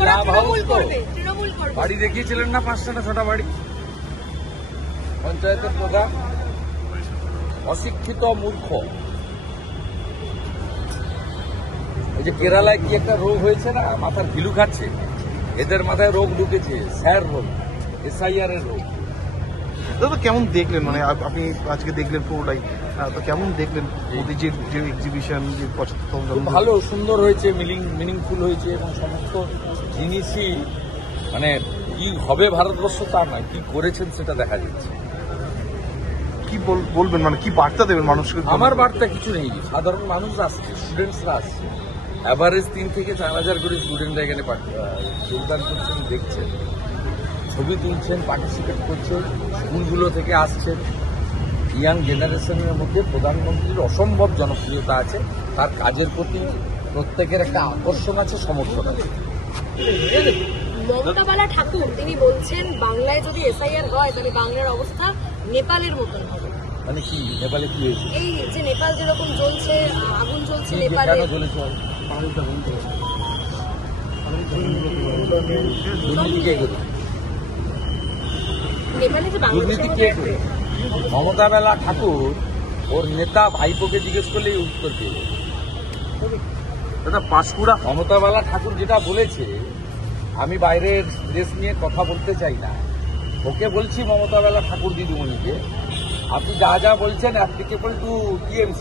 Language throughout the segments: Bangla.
করা তৃণমূল করবে। বাড়ি দেখিয়েছিলেন না 5টা না 6টা বাড়ি। পঞ্চায়েতের প্রধান অশিক্ষিত মূর্খ। এই যে কেরালায় কি একটা রোগ হয়েছে না, মাথার ঘিলু খাচ্ছে, এদের মাথায় রোগ ঢুকেছে, স্যার রোগ, SIR এর রোগ। দাদা কেমন দেখলেন, মানে আপনি আজকে দেখলেন পুরোটাই, তো কেমন দেখলেন মোদিজির যে এক্সিবিশন, যে 75তম জন্ম? ভালো, সুন্দর হয়েছে, মিনিংফুল হয়েছে এবং সমস্ত জিনিসই মানে কি হবে ভারতবর্ষ তা নয়, কি করেছেন সেটা দেখা যাচ্ছে। কি বলবেন, মানে কি বার্তা দেবেন মানুষকে? আমার বার্তা কিছু নেই, সাধারণ মানুষ আসছে, স্টুডেন্টসরা আসছে, অ্যাভারেজ 3 থেকে 4 হাজার করে স্টুডেন্টরা এখানে যোগদান করছেন, দেখছেন, ছবি তুলছেন, পার্টিসিপেট করছেন, স্কুলগুলো থেকে আসছেন। ইয়াং জেনারেশনের মধ্যে প্রধানমন্ত্রীর অসম্ভব জনপ্রিয়তা আছে, তার কাজের প্রতি প্রত্যেকের একটা আকর্ষণ আছে, সমর্থন আছে। মমতা বালা ঠাকুর তিনি বলছেন বাংলায় যদি SIR হয় তাহলে বাংলার অবস্থা নেপালের মতন হবে। মানে কি নেপালে কি হয়েছে? এই যে নেপাল যেরকম জ্বলছে, আগুন জ্বলছে নেপালে, কেন চলেছে? দুর্নীতি কে করে? নেপালে যে দুর্নীতি কে করে? মমতা বালা ঠাকুর ওর নেতা ভাইপোকে জিজ্ঞেস করলেই উত্তর পেয়ে যাবে। দাদা পাঁশকুড়া মমতা বালা ঠাকুর যেটা বলেছে, আমি বাইরের দেশ নিয়ে কথা বলতে চাই না, ওকে বলছি মমতা বালা ঠাকুর দিদিমণিকে, আপনি যা যা বলছেন অ্যাপ্লিকেবল টু TMC।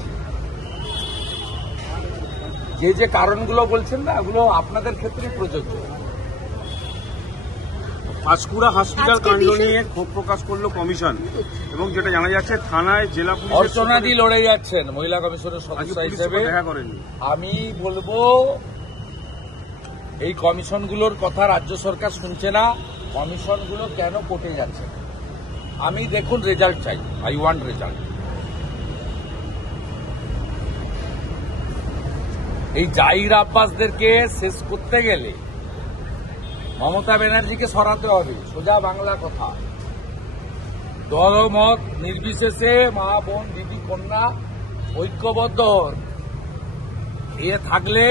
যে কারণগুলো বলছেন না, এগুলো আপনাদের ক্ষেত্রে প্রযোজ্য। পাঁশকুড়া হসপিটাল কাণ্ড নিয়ে ক্ষোভ প্রকাশ করলো কমিশন, এবং যেটা জানা যাচ্ছে থানায় জেলা পুলিশ অর্চনাদি লড়ে যাচ্ছেন মহিলা কমিশনের সদস্য হিসেবে। দেখা করেননি। আমি বলবো এই কমিশনগুলোর কথা রাজ্য সরকার শুনছে না, কমিশনগুলো কেন কোর্টে যাচ্ছে। আমি দেখুন রেজাল্ট চাই, আই ওয়ান্ট রেজাল্ট। এই জাহির আব্বাসদেরকে শেষ করতে গেলে মমতা ব্যানার্জিকে সরাতে হবে, সোজা বাংলা কথা। দলমত নির্বিশেষে মা বোন দিদি কন্যা ঐক্যবদ্ধ এ থাকলে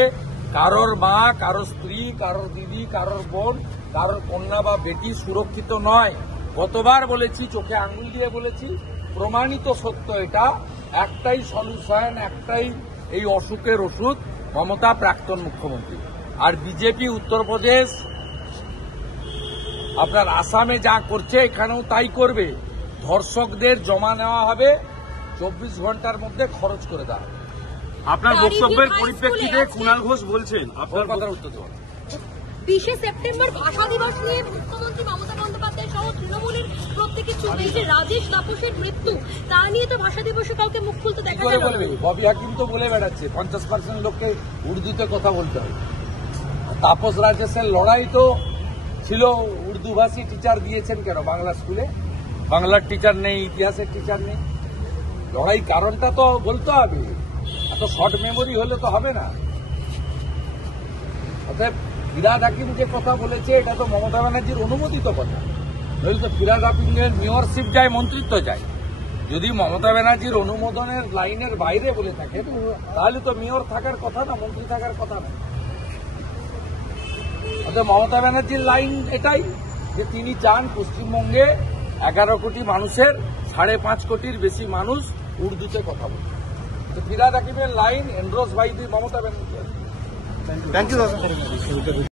কারোর মা, কারোর স্ত্রী, কারোর দিদি, কারোর বোন, কারোর কন্যা বা বেটি সুরক্ষিত নয়। কতবার বলেছি, চোখে আঙুল দিয়ে বলেছি, প্রমাণিত সত্য এটা। একটাই সলিউশন, একটাই এই অসুখের ওষুধ, মমতা প্রাক্তন মুখ্যমন্ত্রী। আর বিজেপি উত্তরপ্রদেশ, আপনার আসামে যা করছে এখানেও তাই করবে। ধর্ষকদের জমা নেওয়া হবে, 24 ঘন্টার মধ্যে খরচ করে দেওয়া হবে। আপনার বক্তব্যের পরিপ্রেক্ষিতে কুণাল ঘোষ বলছেন, আপনার কথার উত্তর দেওয়া। 20শে সেপ্টেম্বর ভাষা দিবস নিয়ে মুখ্যমন্ত্রী মমতা বন্দ্যোপাধ্যায় সহ তৃণমূলের প্রত্যেকে চুপ। এই যে রাজেশ তাপসের মৃত্যু, তা নিয়ে তো ভাষা দিবসে কাউকে মুখ খুলতে দেখা গেল না। ববি হাকিম তো বলে বেড়াচ্ছে 50% লোককে উর্দুতে কথা বলতে হবে। তাপস রাজেশের লড়াই তো ছিল, উর্দুভাষী টিচার দিয়েছেন কেন বাংলা স্কুলে? বাংলার টিচার নেই, ইতিহাসের টিচার নেই। লড়াই কারণটা তো বলতে হবে, এত শর্ট মেমোরি হলে তো হবে না। অতএব ফিরহাদ হাকিম যে কথা বলেছে এটা তো মমতা ব্যানার্জির অনুমোদিত কথা, নইলে তো ফিরহাদ হাকিমের মেয়রশিপ যায়, মন্ত্রিত্ব যায়। যদি মমতা ব্যানার্জির অনুমোদনের লাইনের বাইরে বলে থাকে তাহলে তো মেয়র থাকার কথা না, মন্ত্রী থাকার কথা না। অতএব মমতা ব্যানার্জির লাইন এটাই যে তিনি চান পশ্চিমবঙ্গে 11 কোটি মানুষের 5.5 কোটির বেশি মানুষ উর্দুতে কথা বলবে। তো ফিরহাদ হাকিমের line endorse by the Mamata Banerjee. Thank you দাদা।